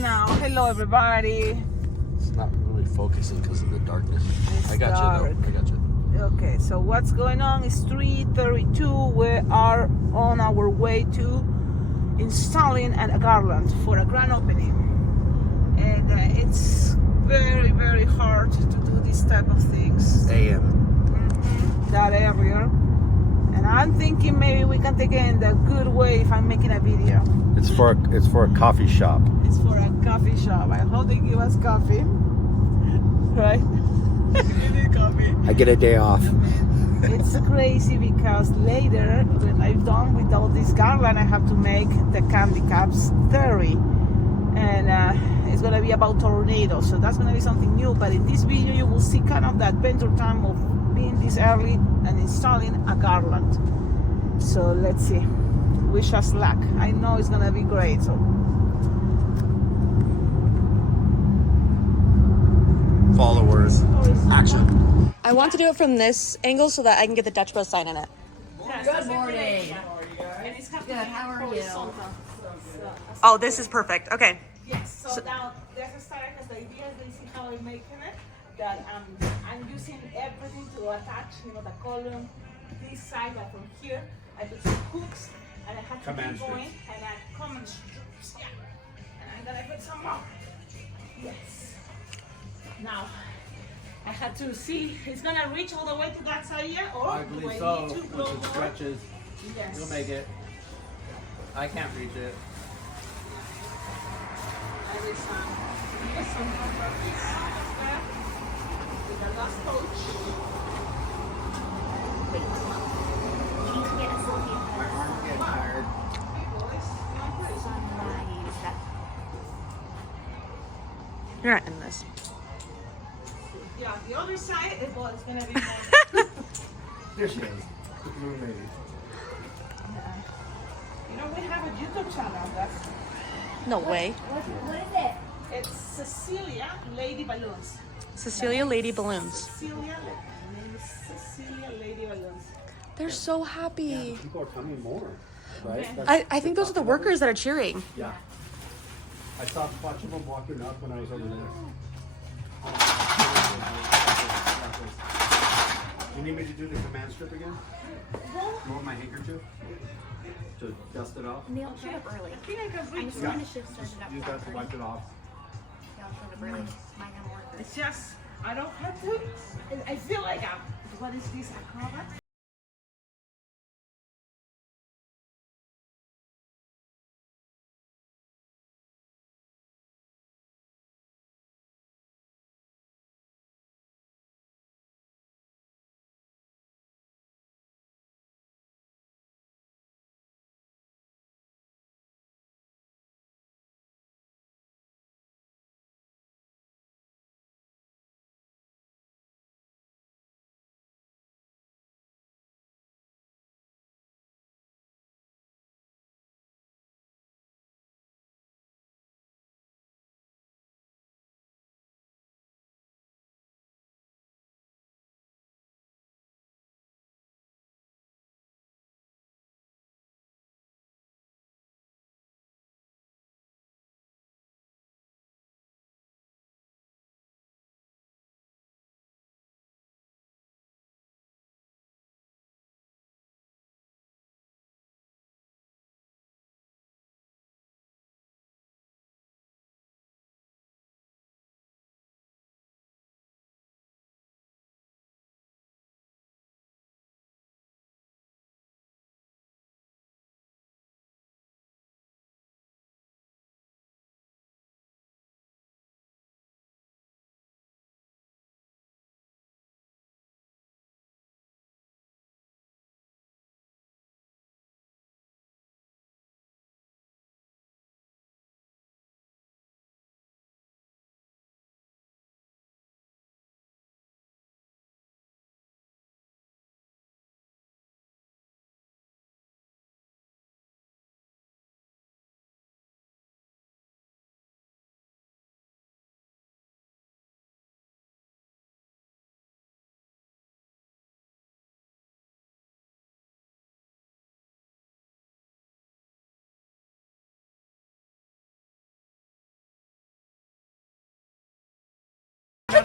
Now, hello everybody. It's not really focusing because of the darkness. It's I got dark. you though. I got you. Okay, so what's going on is 3:32. We are on our way to installing a garland for a grand opening, and it's very, very hard to do this type of things that earlier. And I'm thinking maybe we can take it in the good way if I'm making a video. It's for a coffee shop. It's for a coffee shop. I hope they give us coffee. Right? You need coffee. I get a day off. It's crazy because later, when I'm done with all this garland, I have to make the candy caps 30. And it's going to be about tornadoes. So that's going to be something new. But in this video, you will see kind of the adventure time of being this early and installing a garland. So let's see. Wish us luck. I know it's going to be great. So Followers. Action. I want to do it from this angle so that I can get the Dutch Bros sign in it. Good morning. Good, how are you? Oh, this is perfect. Okay. yes, so now there's a start because the idea is they see how I'm making it. That I'm using everything to attach, the column, this side, but from here, I put some hooks and I have to Command keep going strips. and I command strips, yeah. And I'm gonna put some more. Yes. Now, I had to see, it's gonna reach all the way to that side here, or I do believe I so, need to once go it more? stretches, Yes. you'll make it. I can't reach it. There is some more pieces there with the last coach. Wait, come on. You need to get a selfie of My arm's getting tired. Hey boys, come on, sunrise. You're not in this. yeah, the other side, it's gonna be more. There she is. The blue lady. We have a YouTube channel. That's No way. What is it? it's Cecilia Lady Balloons. Cecilia Lady Balloons. Cecilia, her name is Cecilia Lady Balloons. They're so happy. People are coming more, right? I think those are the workers that are cheering. Yeah. I saw a bunch of them walking up when I was over there. You need me to do the command strip again? You want my handkerchief? To dust it off? Neil showed up early. I just Yeah. finished shift started up. Use that to wipe it off. Neil showed up early. My workers. It's just I don't have to. I feel like what is this? A cover?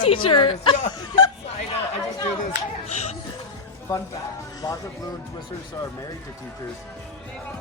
a teacher. I know. I just do this. Fun fact: lots of balloon twisters are married to teachers.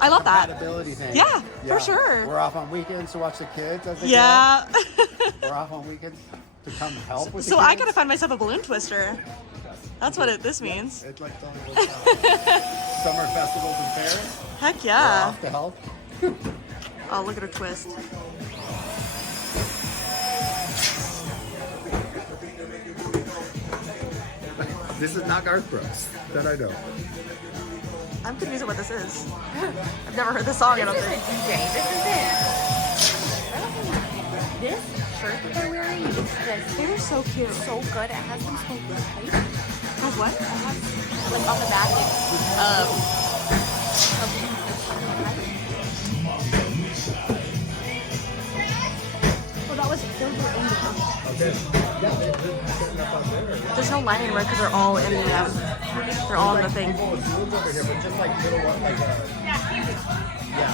I love that. Compatibility thing. Yeah, for sure. We're off on weekends to watch the kids as they Yeah. grow. We're off on weekends to come help with the So kids. I gotta find myself a balloon twister. That's what this means. It's like summer festivals and fairs. Heck We're yeah. off to help. Oh, look at her twist. This is not Garth Brooks. That I know. I'm confused at what this is. I've never heard this song, I don't think. DJ, this is it. This shirt that they're wearing is just They're so cute. so good. It has some sort of type. Has what? Like on the back, like well, that was silver There's no line anywhere because they're all in the thing. Balloons over here, but just like little one, like yeah.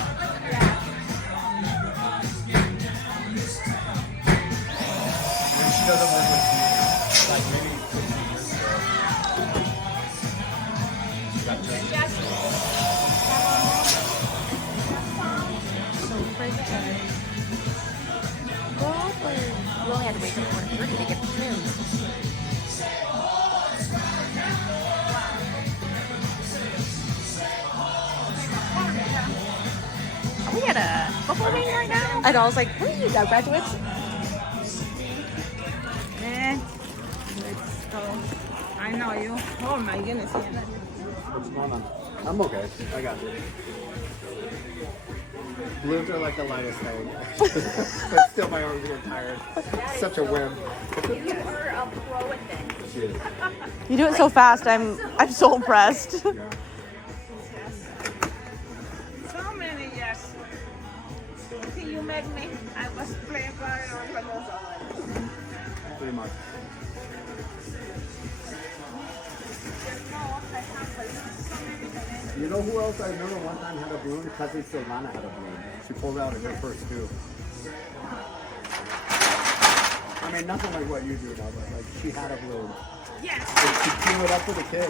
And she doesn't work with me. Like maybe 15 years ago. She got changed. You only had to wait till 4:30 to get the trim. Are we at a football game right now? I know, I was like, what are you, graduates? Man, let's go. I know you. Oh my goodness. Yeah. What's going on? I'm okay. I got you. Balloons are like the lightest thing. But still my arms get tired. Such a whim. You were a pro at this. She is. You do it so fast, I'm so impressed. So many years. See, you met me. I was playing violin. Pretty much. You know who else I remember one time had a balloon? Cousin Silvana had a balloon. She pulled out in her first too. I mean, nothing like what you do now, but like she had a balloon. Yes. And she threw it up for the kids.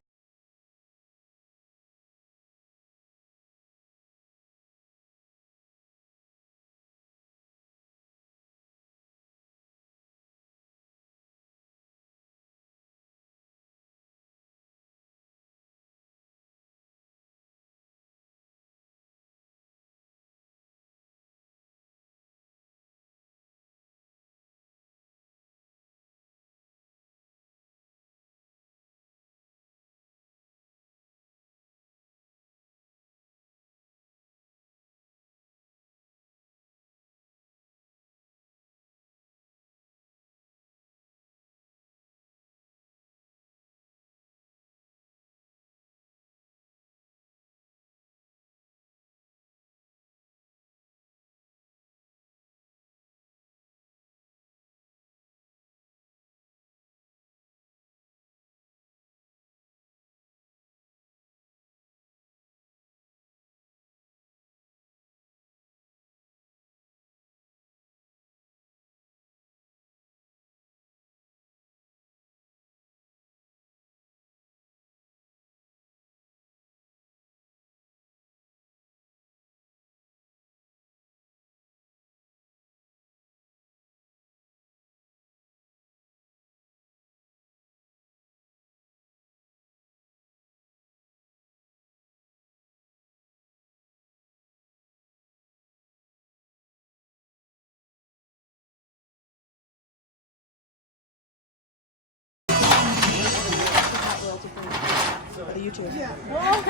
YouTube. Yeah. Well,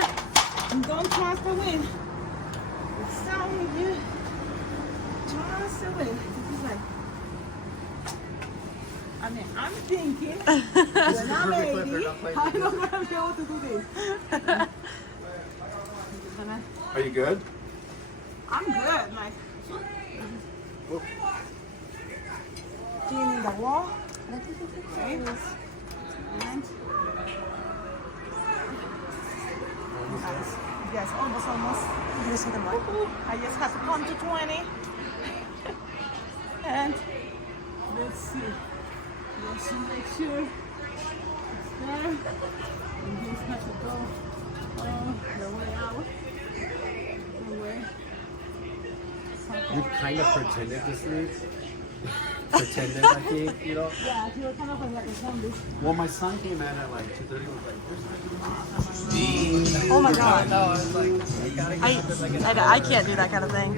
don't trust the wind. It's telling you. Trust the wind. This is like. I mean, I'm thinking. When I'm 80, I'm not gonna be able to do this. Are you good? I'm good. Like. Do you need a wall? Okay. And yes, almost. You just see them what? I just have to come to 20. And let's see. Just to make sure it's there. And just have to go all the way out. The way. You kind of pretended to sleep. Pretended, I think, you know? Yeah, you were kind of like a zombie. Well, my son came in at like 2:30 was like, Oh my god. No, I was like, I gotta get up at like an I can't do that kind of thing.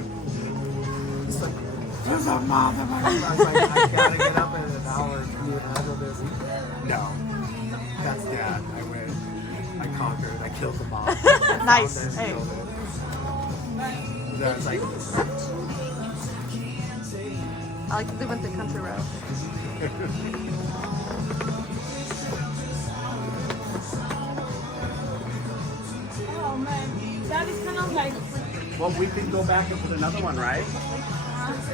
there's a mother. I was like, I gotta get up in an hour to handle this. No. That's dad. I win. I conquered. I killed the mom. Nice. Hey. That's like, I like to live in the country road. Oh man, that is kind of like. well, we can go back and put another one, right?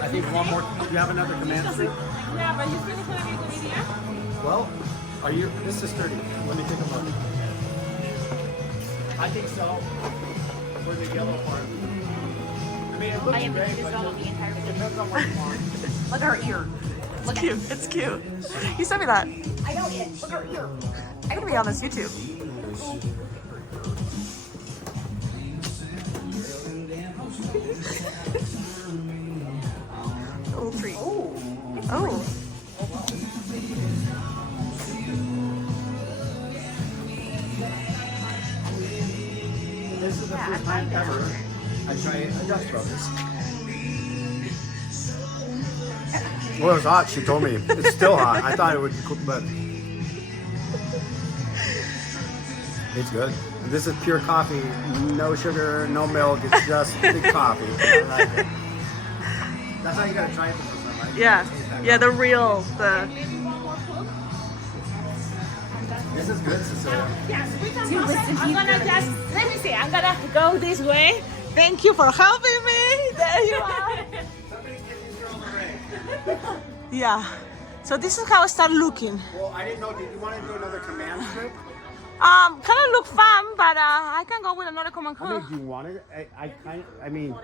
I think one more. Do you have another command strip? Yeah, but you think it's gonna be a good idea? Well, are you? This is sturdy. Let me take a look. I think so. For the yellow part. I mean, it looks great, but it depends on what you want. Look at her ear. It's cute. It's cute. You sent me that. I know it. Look at her ear. I'm gonna be on this YouTube. A little treat. Oh. This is the first time ever I try a dust rose. Well, it's hot. She told me it's still hot. I thought it would cook, but it's good. This is pure coffee, no sugar, no milk. It's just the coffee. I like it. That's how you gotta try it the first time, right? Yeah. The real. This is good, Cecilia. Yes, we can process. I'm gonna just, let me see, I'm gonna go this way. Thank you for helping me. There you are. Yeah. So this is how it started looking. Well, I didn't know. Did you want to do another command strip? Kind of look fun, but I can go with another command I mean, crew. do you want it? I mean,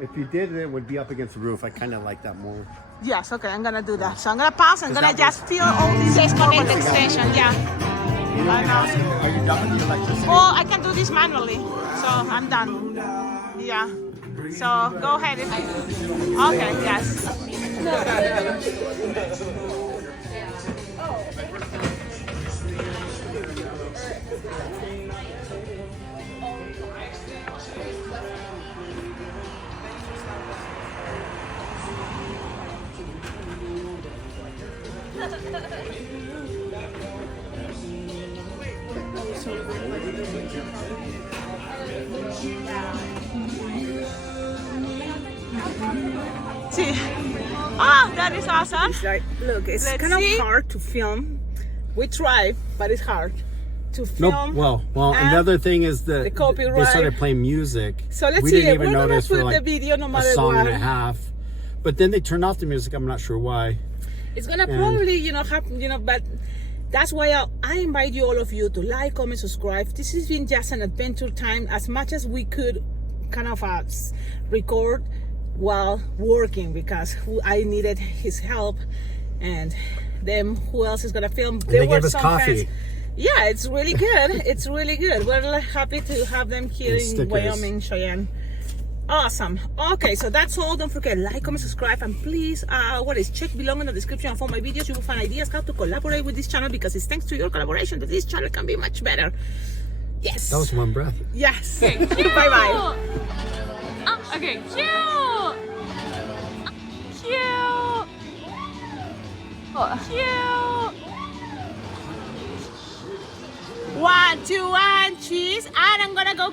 if you did, it would be up against the roof. I kind of like that more. Yes, okay, I'm gonna do that. So I'm gonna pass. I'm gonna that just fill all these disconnect extension. Yeah. You know, are you done with your electricity? Well, I can do this manually, so I'm done. Yeah. So go ahead. Okay. Yes. See. Oh, that is awesome. Look, it's kind of hard to film. We try, but it's hard to film. Well, and the other thing is that the copyright. they started playing music. So let's we see. didn't even We're gonna notice put for like the video no matter a song what. and a half. But then they turned off the music. I'm not sure why. It's gonna probably, happen, but that's why I invite you, all of you, to like, comment, subscribe. This has been just an adventure time, as much as we could kind of record while working, because I needed his help, and then who else is gonna film? They gave us coffee. Friends. Yeah, it's really good. It's really good. We're happy to have them here And in stickers. Wyoming, Cheyenne. Awesome. Okay, so that's all. Don't forget, like, comment, subscribe, and please, check below in the description of all my videos. You will find ideas how to collaborate with this channel, because it's thanks to your collaboration that this channel can be much better. Yes. That was one breath. Yes. Bye bye. Okay, cute. Cute. Cute. 1, 2, 1, cheese, and I'm gonna go.